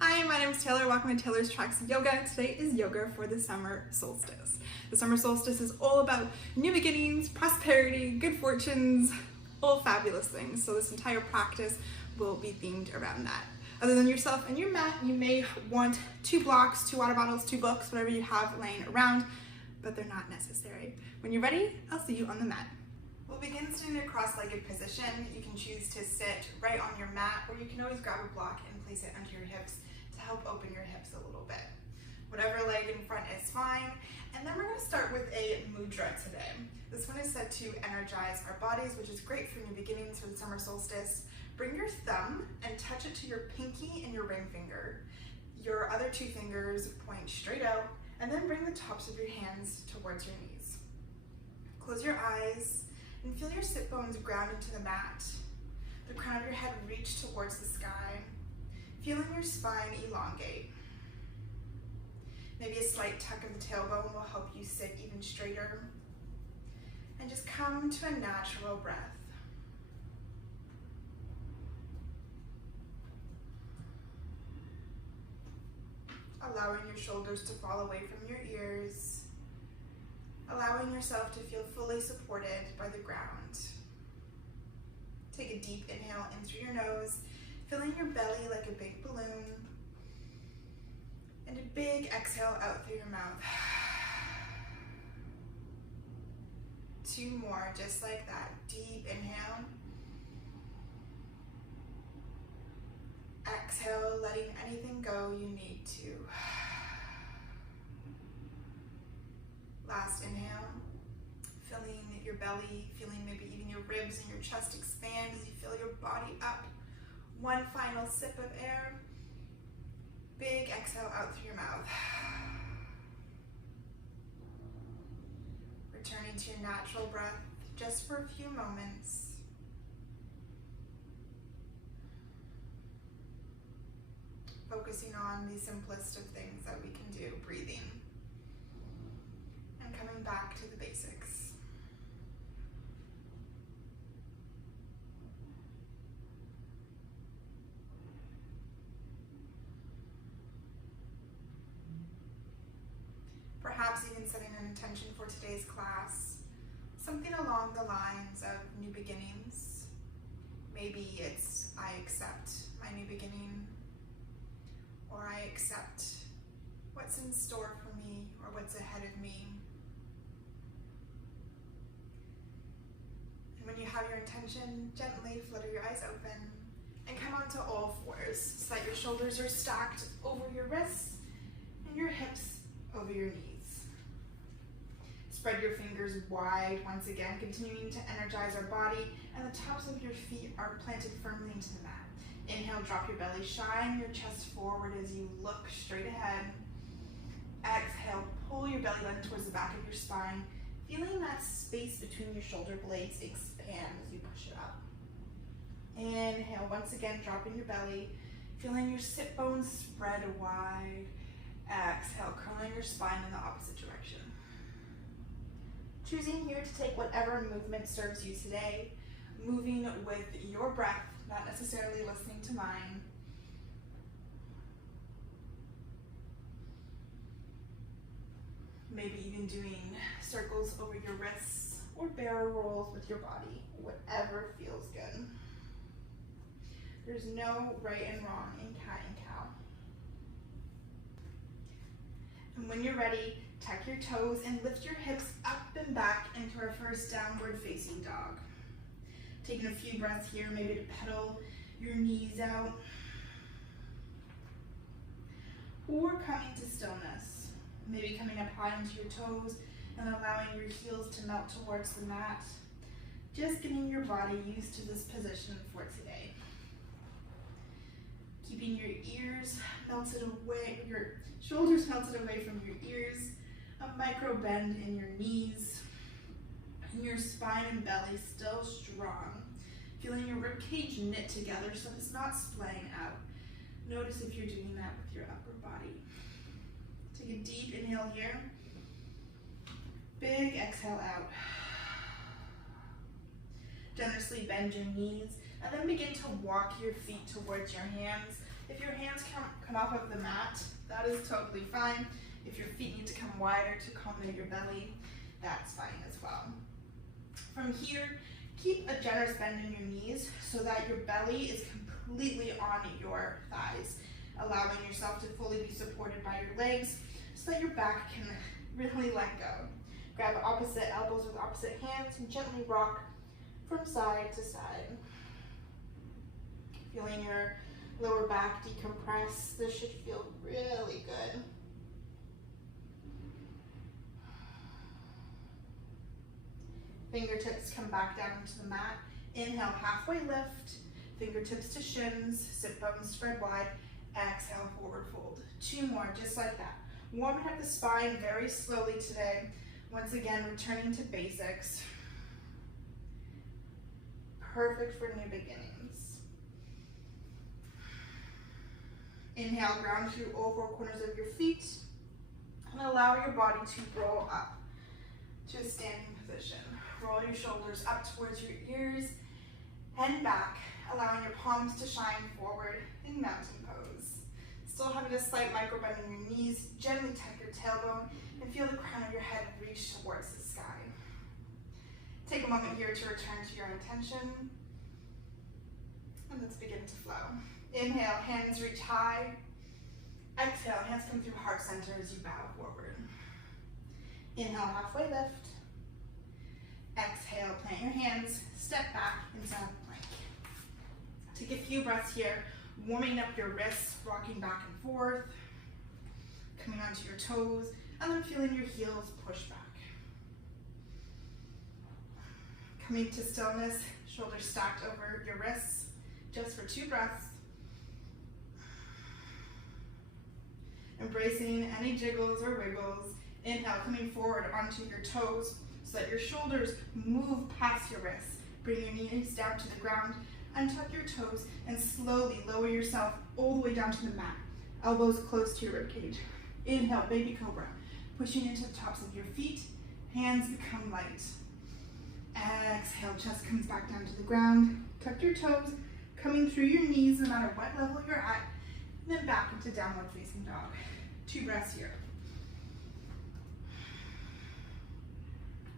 Hi, my name is Taylor. Welcome to Taylor's Tracks Yoga. Today is yoga for the summer solstice. The summer solstice is all about new beginnings, prosperity, good fortunes, all fabulous things. So this entire practice will be themed around that. Other than yourself and your mat, you may want 2 blocks, 2 water bottles, 2 books, whatever you have laying around, but they're not necessary. When you're ready, I'll see you on the mat. We'll begin sitting in a cross-legged position. You can choose to sit right on your mat, or you can always grab a block and place it under your hips to help open your hips a little bit. Whatever leg in front is fine. And then we're going to start with a mudra today. This one is said to energize our bodies, which is great for new beginnings for the summer solstice. Bring your thumb and touch it to your pinky and your ring finger. Your other 2 fingers point straight out, and then bring the tops of your hands towards your knees. Close your eyes and feel your sit bones ground into the mat. The crown of your head reach towards the sky. Feeling your spine elongate. Maybe a slight tuck of the tailbone will help you sit even straighter. And just come to a natural breath. Allowing your shoulders to fall away from your ears. Allowing yourself to feel fully supported by the ground. Take a deep inhale in through your nose, filling your belly like a big balloon. And a big exhale out through your mouth. 2 more, just like that. Deep inhale. Exhale, letting anything go you need to. Last inhale. Filling your belly, feeling maybe even your ribs and your chest expand as you fill your body up. 1 final sip of air. Big exhale out through your mouth. Returning to your natural breath just for a few moments. Focusing on the simplest of things that we can do, breathing. And coming back to the basics. Perhaps even setting an intention for today's class, something along the lines of new beginnings. Maybe it's I accept my new beginning, or I accept what's in store for me or what's ahead of me. And when you have your intention, gently flutter your eyes open and come onto all fours so that your shoulders are stacked over your wrists and your hips over your knees. Spread your fingers wide once again, continuing to energize our body, and the tops of your feet are planted firmly into the mat. Inhale, drop your belly, shine your chest forward as you look straight ahead. Exhale, pull your belly button towards the back of your spine, feeling that space between your shoulder blades expand as you push it up. Inhale, once again, dropping your belly, feeling your sit bones spread wide. Exhale, curling your spine in the opposite direction. Choosing here to take whatever movement serves you today, moving with your breath, not necessarily listening to mine. Maybe even doing circles over your wrists or barrel rolls with your body, whatever feels good. There's no right and wrong in cat and cow. And when you're ready, tuck your toes and lift your hips up and back into our first downward facing dog. Taking a few breaths here, maybe to pedal your knees out. Or coming to stillness. Maybe coming up high into your toes and allowing your heels to melt towards the mat. Just getting your body used to this position for today. Keeping your ears melted away, your shoulders melted away from your ears. A micro bend in your knees. And your spine and belly still strong. Feeling your ribcage knit together so it's not splaying out. Notice if you're doing that with your upper body. Take a deep inhale here. Big exhale out. Generously bend your knees and then begin to walk your feet towards your hands. If your hands come off of the mat, that is totally fine. If your feet need to come wider to accommodate your belly, that's fine as well. From here, keep a generous bend in your knees so that your belly is completely on your thighs, allowing yourself to fully be supported by your legs so that your back can really let go. Grab opposite elbows with opposite hands and gently rock from side to side. Feeling your lower back decompress. This should feel really good. Fingertips come back down into the mat. Inhale, halfway lift. Fingertips to shins. Sit bones spread wide. Exhale, forward fold. 2 more, just like that. Warming up the spine very slowly today. Once again, returning to basics. Perfect for new beginnings. Inhale, ground through all 4 corners of your feet. And allow your body to roll up to a standing position. Roll your shoulders up towards your ears and back, allowing your palms to shine forward in mountain pose. Still having a slight micro bend in your knees, gently tuck your tailbone and feel the crown of your head reach towards the sky. Take a moment here to return to your intention. And let's begin to flow. Inhale, hands reach high. Exhale, hands come through heart center as you bow forward. Inhale, halfway lift. Exhale, plant your hands, step back into plank. Take a few breaths here, warming up your wrists, rocking back and forth, coming onto your toes, and then feeling your heels push back. Coming to stillness, shoulders stacked over your wrists, just for 2 breaths. Embracing any jiggles or wiggles. Inhale, coming forward onto your toes so that your shoulders move past your wrists. Bring your knees down to the ground, untuck your toes, and slowly lower yourself all the way down to the mat. Elbows close to your ribcage. Inhale, baby cobra. Pushing into the tops of your feet, hands become light. Exhale, chest comes back down to the ground. Tuck your toes, coming through your knees no matter what level you're at, and then back into downward facing dog. 2 breaths here.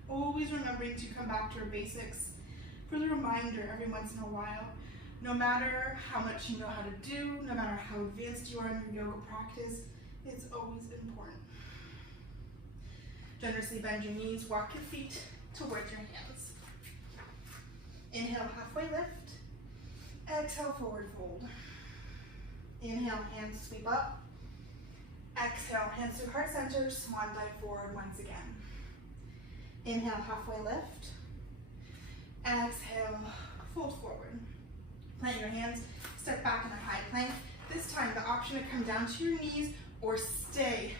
Always remembering to come back to our basics for the reminder every once in a while. No matter how much you know how to do, no matter how advanced you are in your yoga practice, it's always important. Generously bend your knees, walk your feet towards your hands. Inhale, halfway lift. Exhale, forward fold. Inhale, hands sweep up. Exhale, hands to heart center, swan dive forward once again. Inhale, halfway lift. Exhale, fold forward. Plant your hands, step back in a high plank. This time, the option to come down to your knees or stay,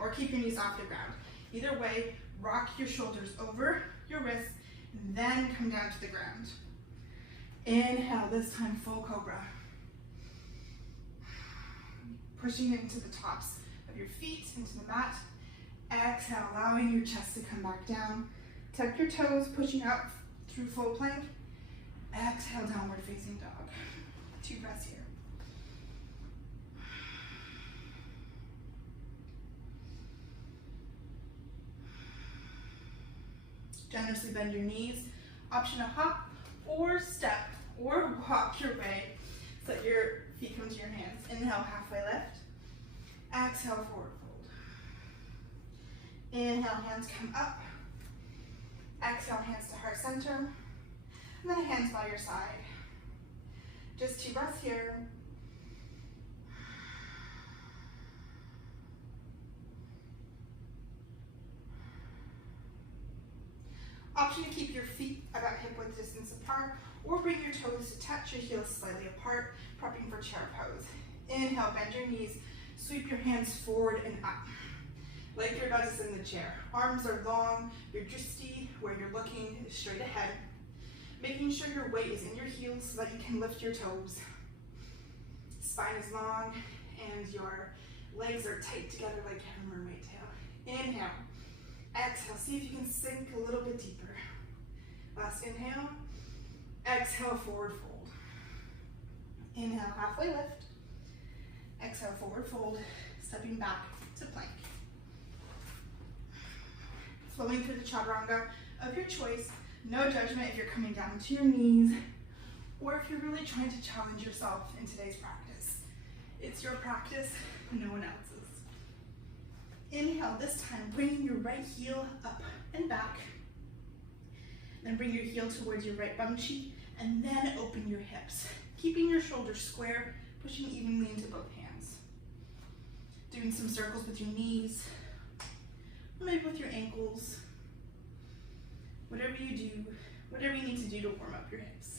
or keep your knees off the ground. Either way, rock your shoulders over your wrists, and then come down to the ground. Inhale, this time full cobra. Pushing into the tops of your feet, into the mat. Exhale, allowing your chest to come back down. Tuck your toes, pushing out through full plank. Exhale, downward facing dog. 2 breaths here. Generously bend your knees. Option to hop or step or walk your way so that your feet come to your hands. Inhale, halfway lift. Exhale, forward fold. Inhale, hands come up. Exhale, hands to heart center. And then hands by your side. Just 2 breaths here. Option to keep your feet about hip width distance apart, or bring your toes to touch your heels slightly apart, prepping for chair pose. Inhale, bend your knees, sweep your hands forward and up, like your butt is in the chair. Arms are long, your drishti, where you're looking, is straight ahead, making sure your weight is in your heels so that you can lift your toes. Spine is long, and your legs are tight together like a mermaid tail. Inhale. Exhale, see if you can sink a little bit deeper. Last inhale. Exhale, forward fold. Inhale, halfway lift. Exhale, forward fold, stepping back to plank. Flowing through the chaturanga of your choice. No judgment if you're coming down to your knees or if you're really trying to challenge yourself in today's practice. It's your practice, no one else's. Inhale, this time bringing your right heel up and back. Then bring your heel towards your right bum cheek and then open your hips. Keeping your shoulders square, pushing evenly into both hands. Doing some circles with your knees, or maybe with your ankles. Whatever you do, whatever you need to do to warm up your hips.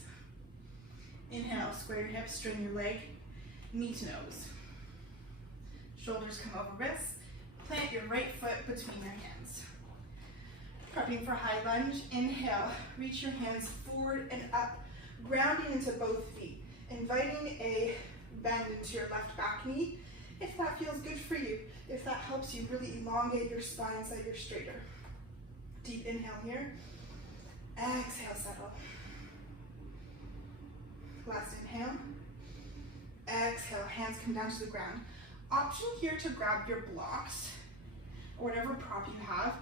Inhale, square your hips, straighten your leg, knee to nose. Shoulders come over wrists. Plant your right foot between your hands. Prepping for high lunge. Inhale, reach your hands forward and up, grounding into both feet. Inviting a bend into your left back knee, if that feels good for you. If that helps you really elongate your spine so that you're straighter. Deep inhale here. Exhale, settle. Last inhale. Exhale, hands come down to the ground. Option here to grab your blocks or whatever prop you have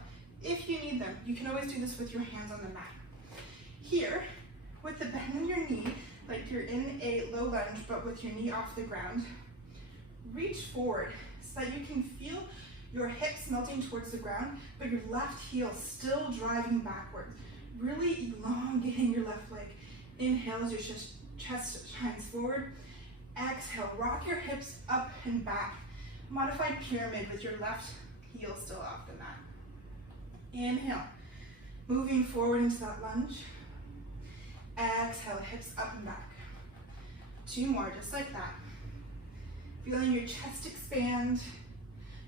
if you need them. You can always do this with your hands on the mat. Here, with the bend in your knee, like you're in a low lunge but with your knee off the ground, reach forward so that you can feel your hips melting towards the ground but your left heel still driving backward. Really elongating your left leg. Inhale as your chest shines forward. Exhale, rock your hips up and back. Modified pyramid with your left heel still off the mat. Inhale, moving forward into that lunge. Exhale, hips up and back. 2 more, just like that. Feeling your chest expand,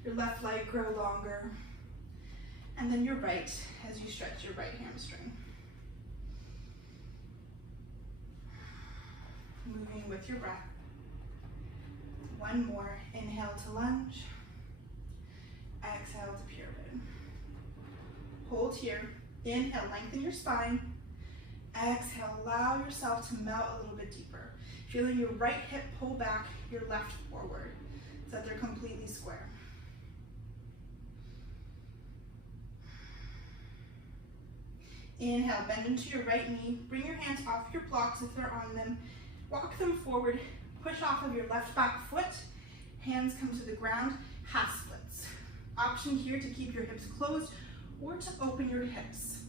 your left leg grow longer, and then your right as you stretch your right hamstring. Moving with your breath. 1 more, inhale to lunge, exhale to pyramid. Hold here, inhale, lengthen your spine, exhale, allow yourself to melt a little bit deeper. Feeling your right hip pull back, your left forward, so that they're completely square. Inhale, bend into your right knee, bring your hands off your blocks if they're on them, walk them forward, push off of your left back foot, hands come to the ground, half splits. Option here to keep your hips closed or to open your hips.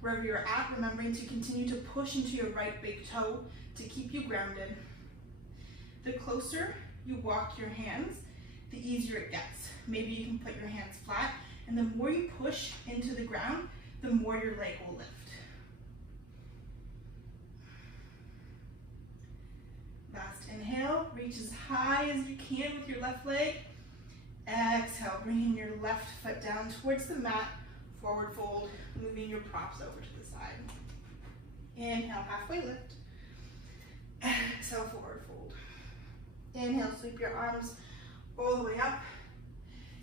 Wherever you're at, remembering to continue to push into your right big toe to keep you grounded. The closer you walk your hands, the easier it gets. Maybe you can put your hands flat, and the more you push into the ground, the more your leg will lift. Last inhale, reach as high as you can with your left leg. Exhale, bringing your left foot down towards the mat, forward fold, moving your props over to the side. Inhale, halfway lift. Exhale, forward fold. Inhale, sweep your arms all the way up.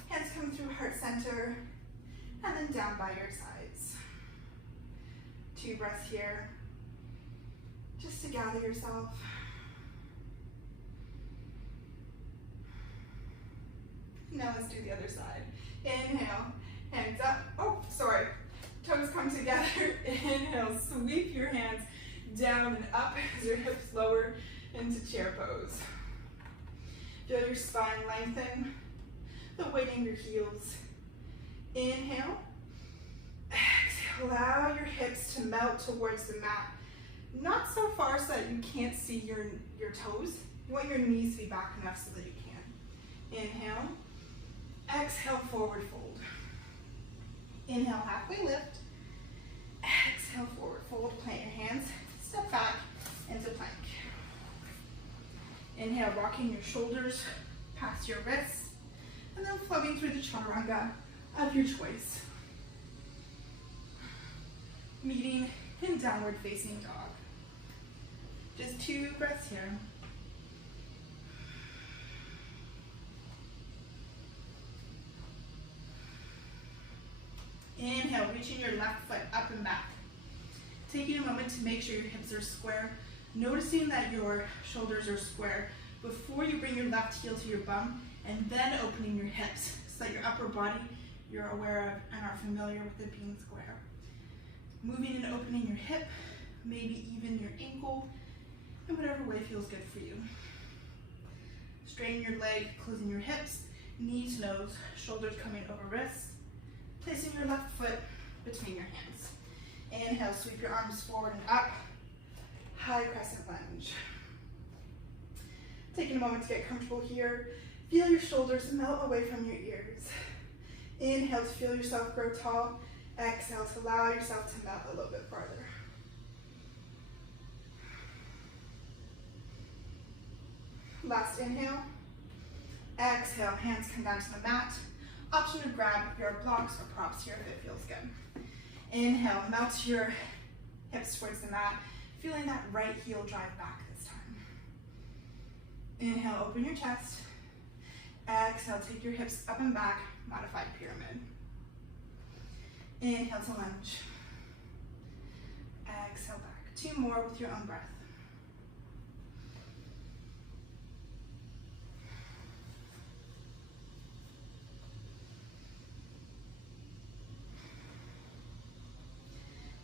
Hands come through heart center, and then down by your sides. 2 breaths here, just to gather yourself. Now let's do the other side. Inhale, hands up. Oh, sorry. Toes come together. Inhale, sweep your hands down and up as your hips lower into chair pose. Feel your spine lengthen, the weight in your heels. Inhale. Exhale, allow your hips to melt towards the mat. Not so far so that you can't see your toes. You want your knees to be back enough so that you can. Inhale. Exhale, forward fold. Inhale, halfway lift. Exhale, forward fold. Plant your hands, step back into plank. Inhale, rocking your shoulders past your wrists, and then flowing through the chaturanga of your choice. Meeting in downward facing dog. Just 2 breaths here. Inhale, reaching your left foot up and back. Taking a moment to make sure your hips are square, noticing that your shoulders are square before you bring your left heel to your bum, and then opening your hips so that your upper body you're aware of and are familiar with it being square. Moving and opening your hip, maybe even your ankle, in whatever way feels good for you. Straighten your leg, closing your hips, knees, nose, shoulders coming over wrists. Placing your left foot between your hands. Inhale, sweep your arms forward and up. High crescent lunge. Taking a moment to get comfortable here. Feel your shoulders melt away from your ears. Inhale to feel yourself grow tall. Exhale to allow yourself to melt a little bit farther. Last inhale. Exhale, hands come down to the mat. Option to grab your blocks or props here if it feels good. Inhale, melt your hips towards the mat, feeling that right heel drive back this time. Inhale, open your chest. Exhale, take your hips up and back, modified pyramid. Inhale to lunge. Exhale back. 2 more with your own breath.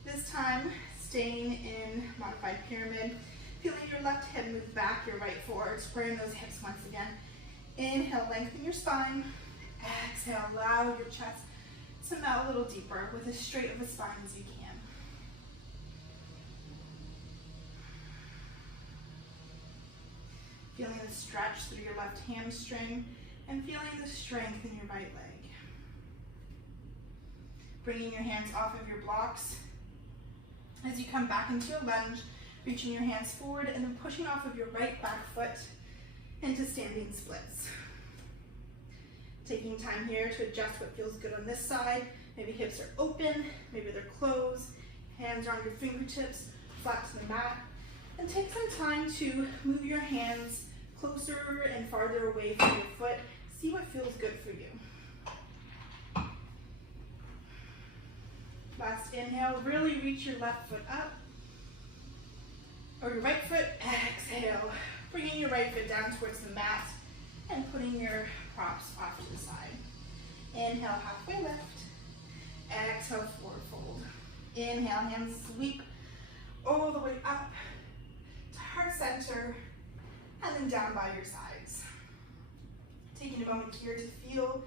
This time, staying in modified pyramid, feeling your left hip move back, your right forward, squaring those hips once again. Inhale, lengthen your spine. Exhale, allow your chest to melt a little deeper with as straight of a spine as you can. Feeling the stretch through your left hamstring and feeling the strength in your right leg. Bringing your hands off of your blocks as you come back into a lunge, reaching your hands forward and then pushing off of your right back foot into standing splits. Taking time here to adjust what feels good on this side. Maybe hips are open, maybe they're closed, hands are on your fingertips, flat to the mat. And take some time to move your hands closer and farther away from your foot. See what feels good for you. Last inhale, really reach your left foot up, or your right foot, exhale. Bringing your right foot down towards the mat and putting your props off to the side. Inhale, halfway lift. Exhale, forward fold. Inhale, hands sweep all the way up to heart center and then down by your sides. Taking a moment here to feel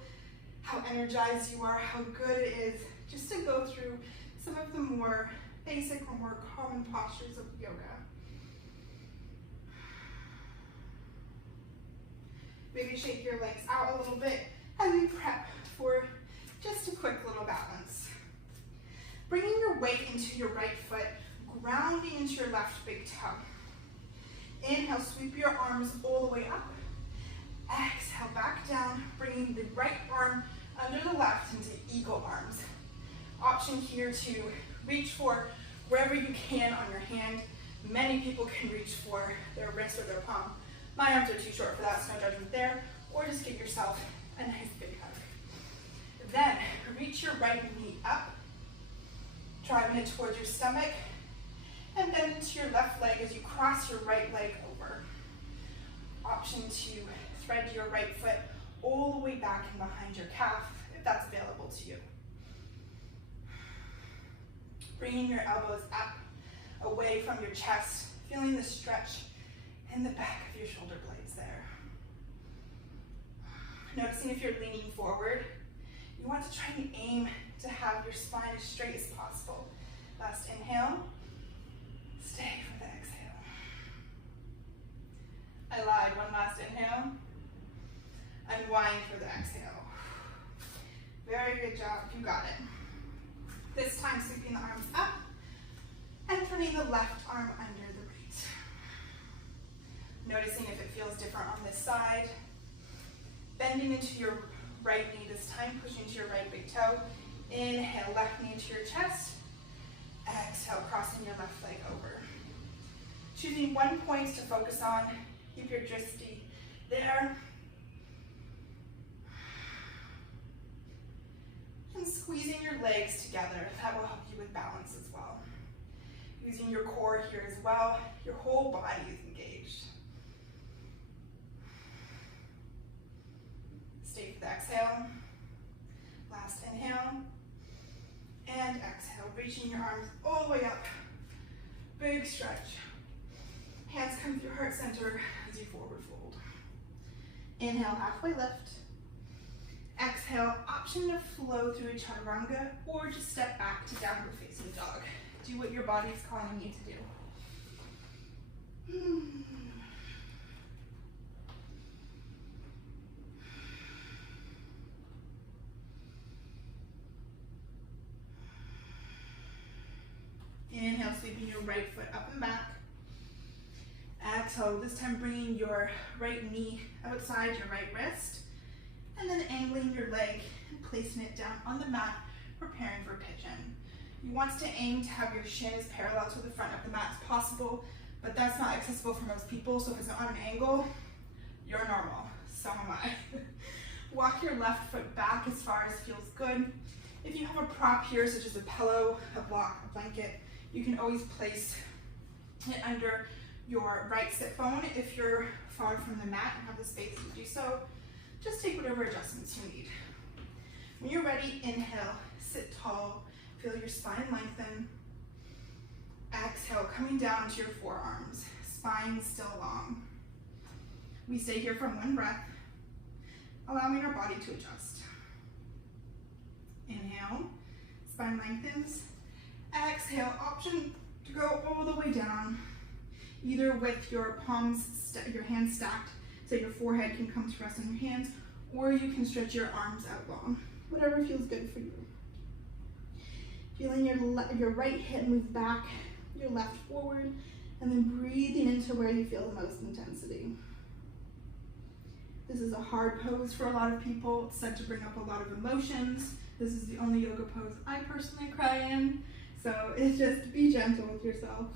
how energized you are, how good it is just to go through some of the more basic or more common postures of yoga. Maybe shake your legs out a little bit as we prep for just a quick little balance. Bringing your weight into your right foot, grounding into your left big toe. Inhale, sweep your arms all the way up. Exhale, back down, bringing the right arm under the left into eagle arms. Option here to reach for wherever you can on your hand. Many people can reach for their wrist or their palm. My arms are too short for that, so no judgment there. Or just give yourself a nice big hug. Then reach your right knee up, driving it towards your stomach, and then into your left leg as you cross your right leg over. Option to thread your right foot all the way back and behind your calf, if that's available to you. Bringing your elbows up, away from your chest, feeling the stretch in the back of your shoulder blades there. Noticing if you're leaning forward, you want to try and aim to have your spine as straight as possible. Last inhale, stay for the exhale. I lied, one last inhale. Unwind for the exhale. Very good job, you got it. This time sweeping the arms up and putting the left arm under the right. Noticing if it feels different on this side. Bending into your right knee this time, pushing to your right big toe. Inhale, left knee to your chest. Exhale, crossing your left leg over. Choosing one point to focus on. Keep your drishti there. And squeezing your legs together. That will help you with balance as well. Using your core here as well. Your whole body is engaged. reaching your arms all the way up. Big stretch. Hands come through heart center as you forward fold. Inhale, halfway lift. Exhale, option to flow through a chaturanga or just step back to downward facing dog. Do what your body's calling you to do. Inhale, sweeping your right foot up and back. Exhale, this time bringing your right knee outside your right wrist, and then angling your leg and placing it down on the mat, preparing for pigeon. You want to aim to have your shins parallel to the front of the mat as possible, but that's not accessible for most people, so if it's on an angle, you're normal. So am I. Walk your left foot back as far as feels good. If you have a prop here, such as a pillow, a block, a blanket, you can always place it under your right sit bone if you're far from the mat and have the space to do so. Just take whatever adjustments you need. When you're ready, inhale, sit tall, feel your spine lengthen. Exhale, coming down to your forearms, spine still long. We stay here for one breath, allowing our body to adjust. Inhale, spine lengthens. Exhale, option to go all the way down, either with your palms, your hands stacked so your forehead can come to rest on your hands, or you can stretch your arms out long, whatever feels good for you. Feeling your right hip move back, your left forward, and then breathing into where you feel the most intensity. This is a hard pose for a lot of people. It's said to bring up a lot of emotions. This is the only yoga pose I personally cry in, so it's just be gentle with yourself.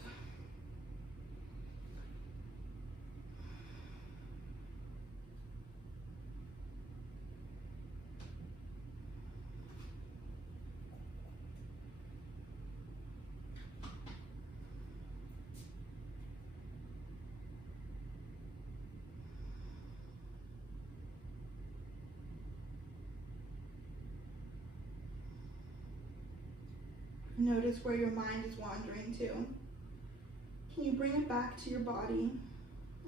Notice where your mind is wandering to. Can you bring it back to your body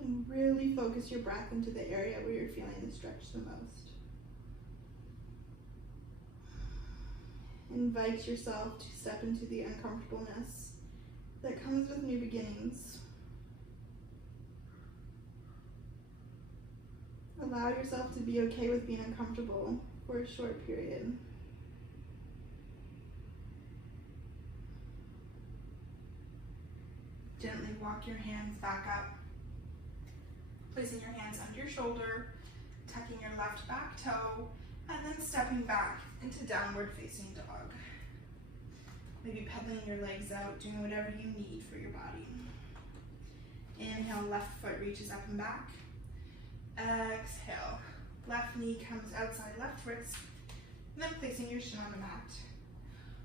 and really focus your breath into the area where you're feeling the stretch the most? Invite yourself to step into the uncomfortableness that comes with new beginnings. Allow yourself to be okay with being uncomfortable for a short period. Gently walk your hands back up, placing your hands under your shoulder, tucking your left back toe, and then stepping back into downward facing dog. Maybe pedaling your legs out, doing whatever you need for your body. Inhale, left foot reaches up and back. Exhale, left knee comes outside left wrist, and then placing your shin on the mat.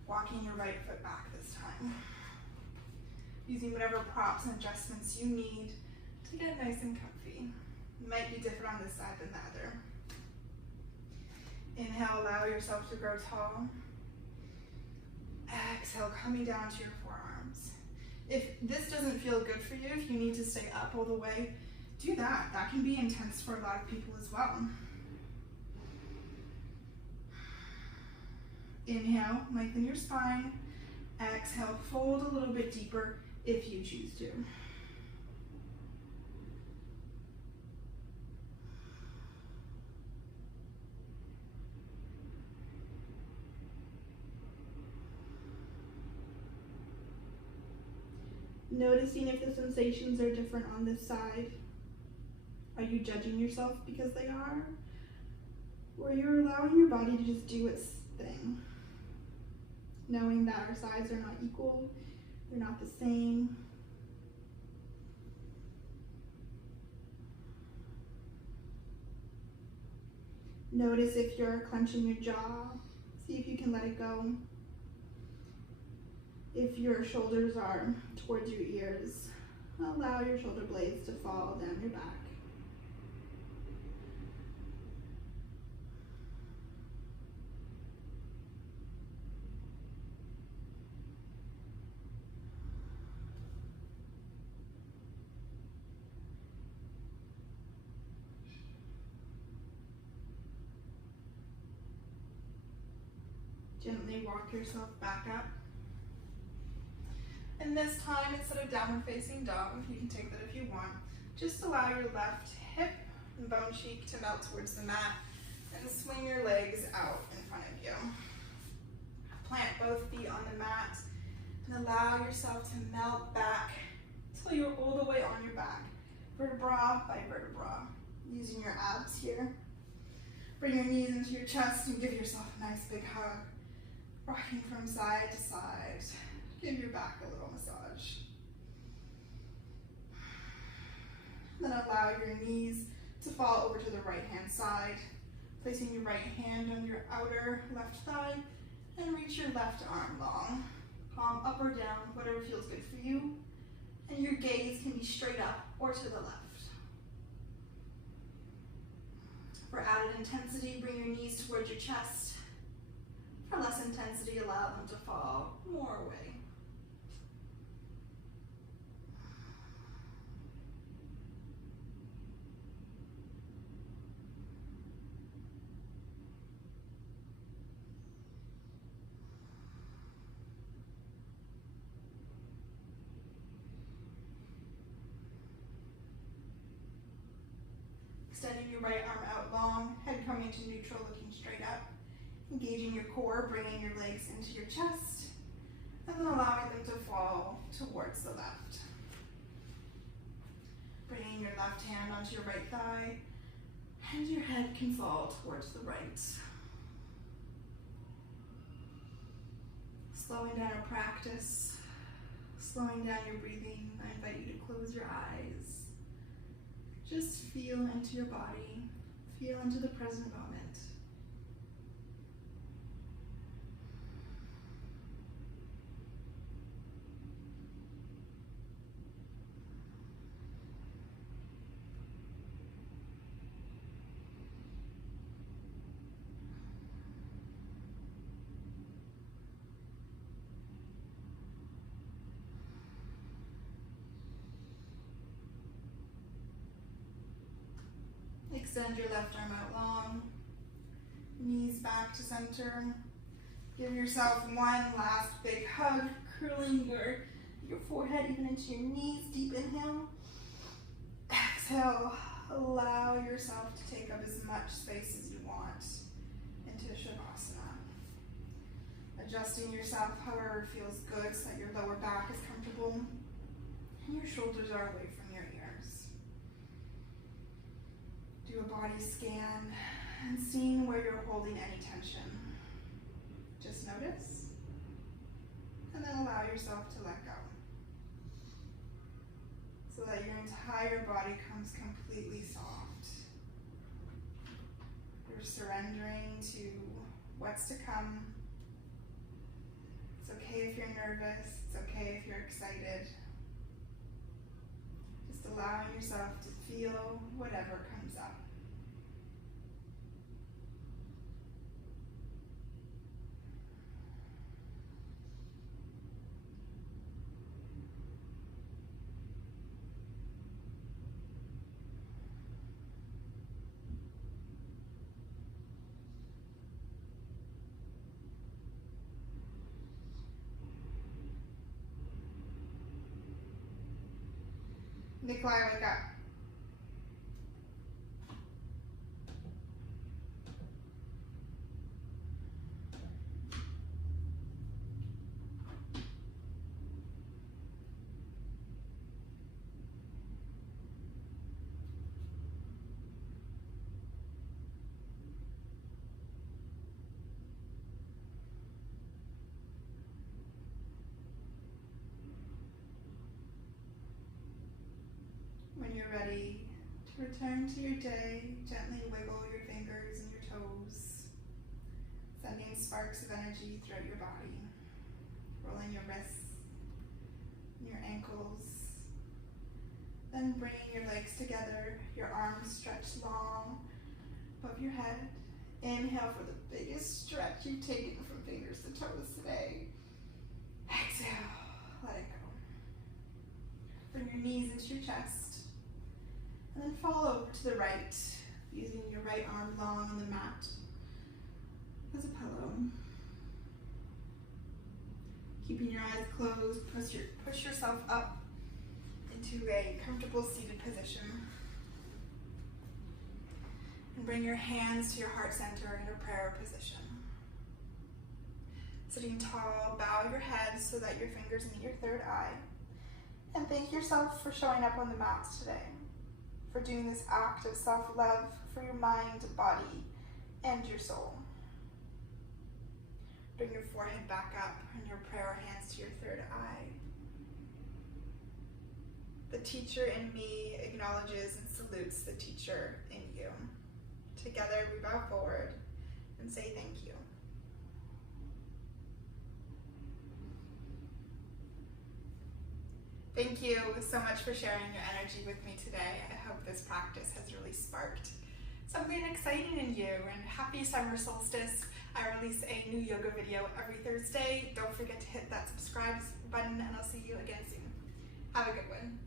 Walking your right foot back this time. Using whatever props and adjustments you need to get nice and comfy. It might be different on this side than the other. Inhale, allow yourself to grow tall. Exhale, coming down to your forearms. If this doesn't feel good for you, if you need to stay up all the way, do that. That can be intense for a lot of people as well. Inhale, lengthen your spine. Exhale, fold a little bit deeper if you choose to. Noticing if the sensations are different on this side. Are you judging yourself because they are? Or you're allowing your body to just do its thing? Knowing that our sides are not equal, they're not the same. Notice if you're clenching your jaw. See if you can let it go. If your shoulders are towards your ears, allow your shoulder blades to fall down your back. Gently walk yourself back up. And this time, instead of downward facing dog, you can take that if you want, just allow your left hip and bone cheek to melt towards the mat and swing your legs out in front of you. Plant both feet on the mat and allow yourself to melt back until you're all the way on your back, vertebra by vertebra, using your abs here. Bring your knees into your chest and give yourself a nice big hug, rocking from side to side. Give your back a little massage. Then allow your knees to fall over to the right hand side, placing your right hand on your outer left thigh and reach your left arm long. Palm up or down, whatever feels good for you. And your gaze can be straight up or to the left. For added intensity, bring your knees towards your chest. For less intensity, allow them to fall more away. Extending your right arm out long, head coming to neutral, looking straight up. Engaging your core, bringing your legs into your chest, and then allowing them to fall towards the left. Bringing your left hand onto your right thigh, and your head can fall towards the right. Slowing down our practice, slowing down your breathing, I invite you to close your eyes. Just feel into your body, feel into the present moment. Extend your left arm out long, knees back to center. Give yourself one last big hug, curling your forehead even into your knees. Deep inhale. Exhale, allow yourself to take up as much space as you want into Shavasana. Adjusting yourself however feels good so that your lower back is comfortable and your shoulders are away from your ears. Do a body scan and seeing where you're holding any tension. Just notice and then allow yourself to let go so that your entire body comes completely soft. You're surrendering to what's to come. It's okay if you're nervous, it's okay if you're excited. Just allowing yourself to feel whatever comes up. Nikolai, wake up. When you're ready to return to your day, gently wiggle your fingers and your toes, sending sparks of energy throughout your body, rolling your wrists, your ankles, then bringing your legs together, your arms stretched long above your head. Inhale for the biggest stretch you've taken from fingers to toes today. Exhale, let it go. Bring your knees into your chest. And then fall over to the right, using your right arm long on the mat as a pillow. Keeping your eyes closed, push yourself up into a comfortable seated position. And bring your hands to your heart center in a prayer position. Sitting tall, bow your head so that your fingers meet your third eye. And thank yourself for showing up on the mat today, for doing this act of self-love for your mind, body, and your soul. Bring your forehead back up and your prayer hands to your third eye. The teacher in me acknowledges and salutes the teacher in you. Together we bow forward and say thank you. Thank you so much for sharing your energy with me today. I hope this practice has really sparked something exciting in you. And happy summer solstice. I release a new yoga video every Thursday. Don't forget to hit that subscribe button and I'll see you again soon. Have a good one.